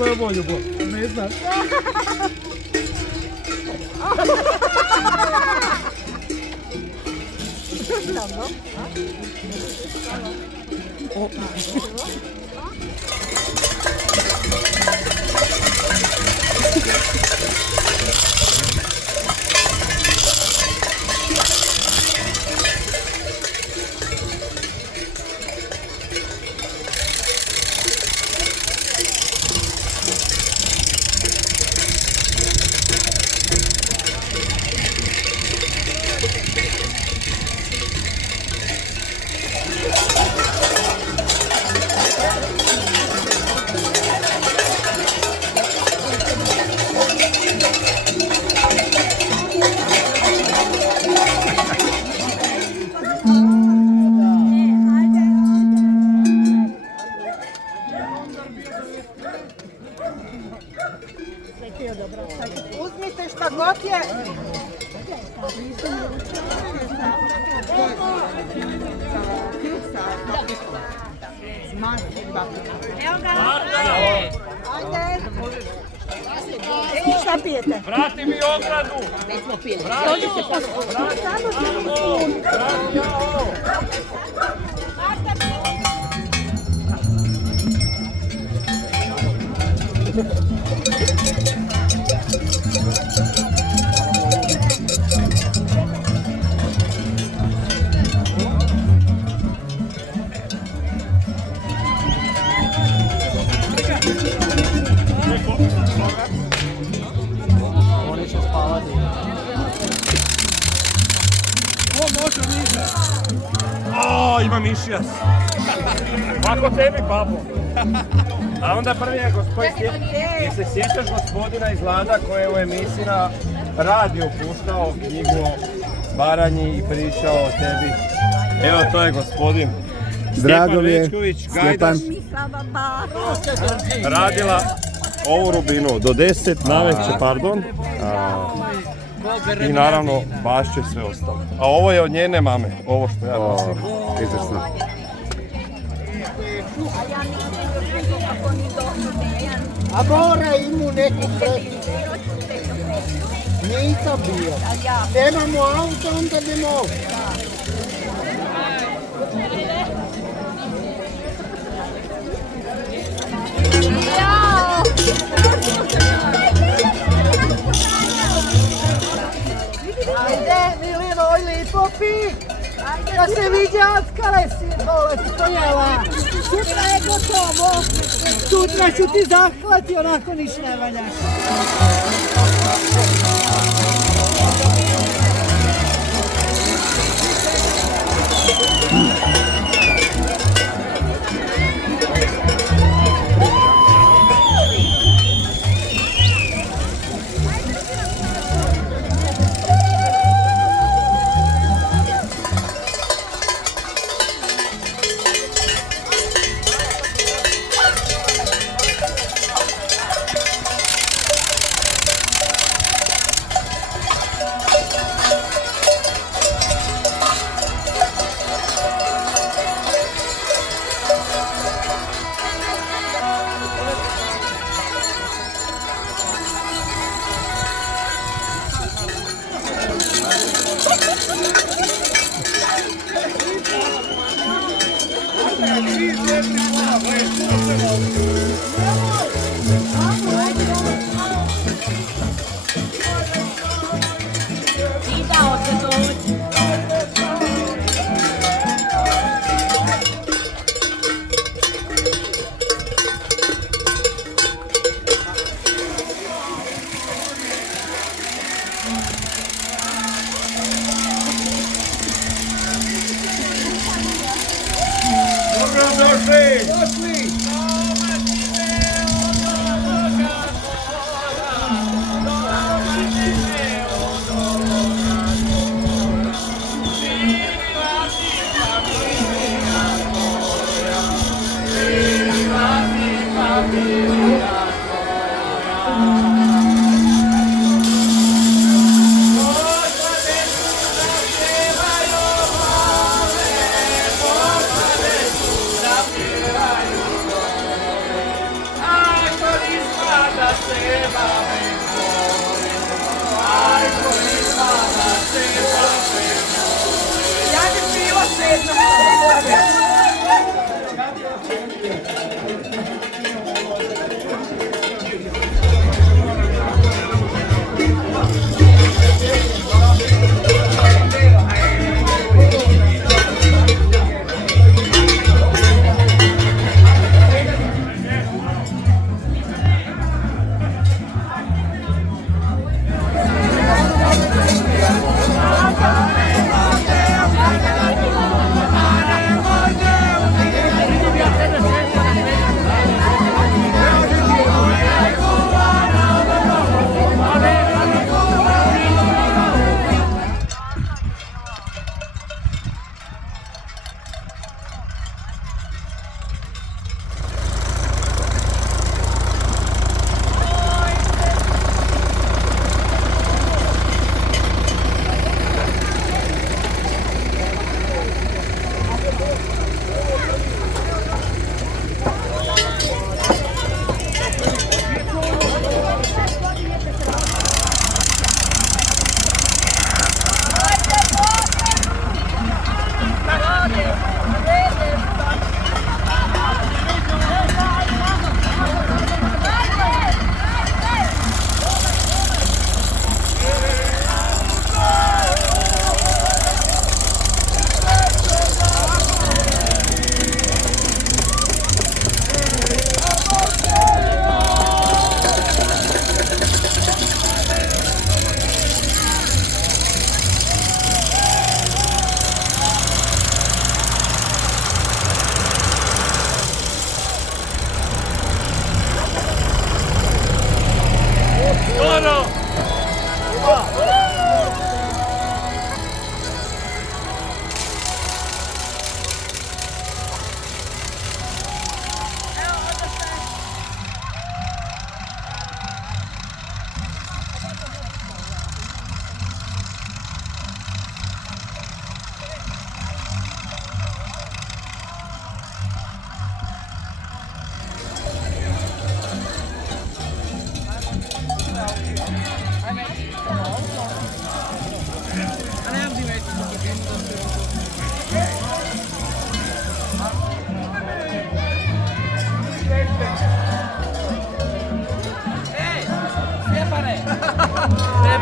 koja volju bo? Ne znam. Uzmite šta god je. Ajde. Šta pijete? Vrati mi ogradu! Već smo pili. Vrati ovo! Oni će spavati. O, može niže. O, ima mišijas. Ovako tebi, babo. A onda prvi je gospodin, jel se sjećaš gospodina iz Lada koji je u emisiji na radiju puštao knjigu o Baranji i pričao o tebi? Evo, to je gospodin Drago mi je, Gajdaš, radila ovu rubinu do 10 navečer, pardon. I naravno bašće sve ostalo. A ovo je od njene mame, ovo što ja nosim. Izvrsno. A mora imu neku sreću. Nisam bio. Nemamo auto, onda bi mogu. Ajde, Milino, oj lipo pi. Da se viđa skale si dole stojala. Sutra je gotovo. Sutra ću ti zahvati, onako niš ne valjaš.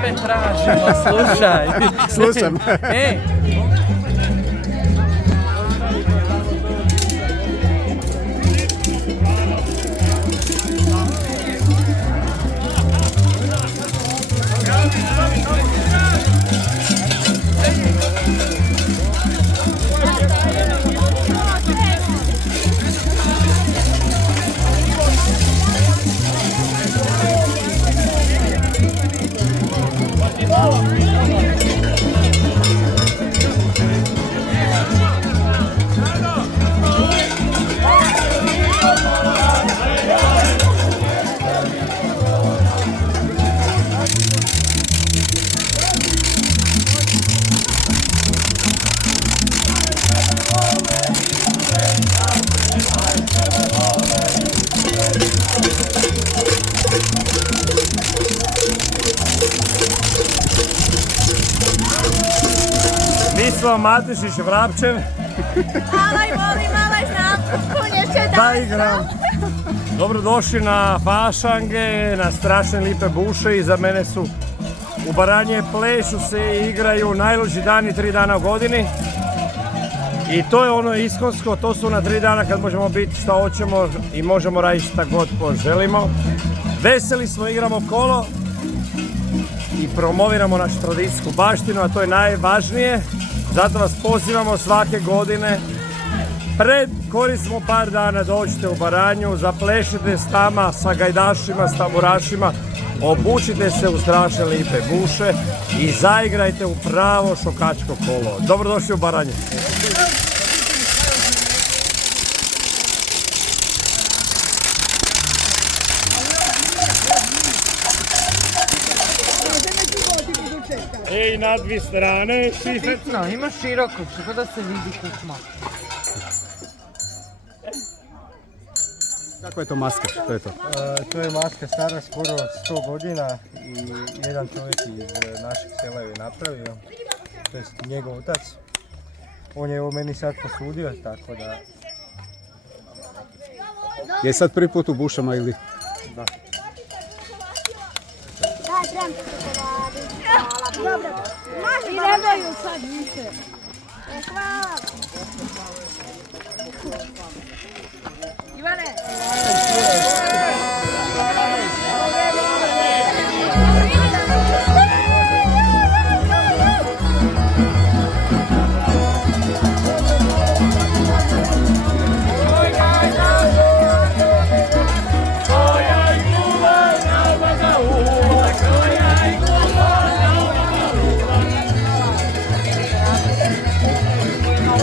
tebe tražimo, slušaj. Slušam. Ej, Mislav Matišić Vrapčev. Malaj, volim, malaj, znam, kunjeće Da igram. Dobrodošli na Fašange, na strašne lipe buše. Iza mene su u Baranje, plešu se i igraju najluđi dani 3 dana u godini. I to je ono iskonsko, to su na 3 dana kad možemo biti šta hoćemo i možemo raditi šta god poželimo. Veseli smo, igramo kolo i promoviramo našu tradicijsku baštinu, a to je najvažnije. Zato vas pozivamo svake godine. Pred koristimo par dana, dođite u Baranju, zaplešite s nama, sa gajdašima, s tamburašima, obučite se u strašne lipe buše i zaigrajte u pravo šokačko kolo. Dobrodošli u Baranju. Ej, na dvije strane, šifet. bitno, imaš široko, što da se vidi kukma. Kako je to maska? Što je to? To je maska stara skoro 100 godina i jedan čovjek iz našeg sela ju je napravio, to jest njegov otac. On je ovo meni sad posudio, tako da... Je sad prvi put u bušama ili? Da. Daj, trebam čokoladu. Hvala. Dobro. I ne daju sad više. Hvala. Ivane.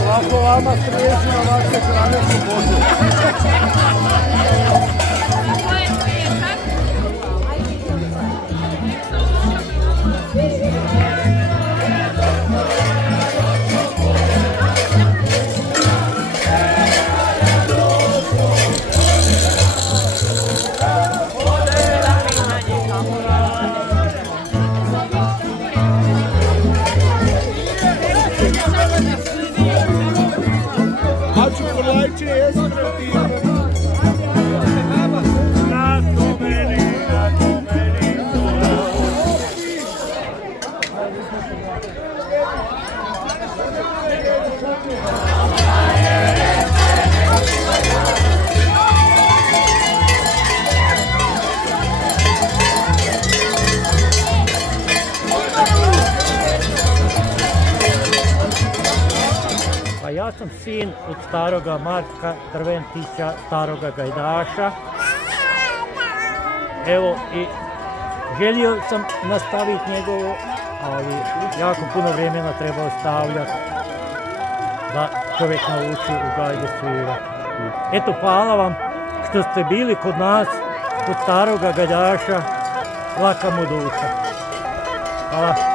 Ovako vama srećno, vaše kraljevstvo Bože. Pa ja sam sin od staroga Marka Drventića, staroga gajdaša. Evo i želio sam nastaviti njegovo, ali jako puno vremena treba ostavljati da čovjek nauči u gajde svirati. Eto, hvala vam što ste bili kod nas, kod staroga gajdaša, laka mu duša. Hvala.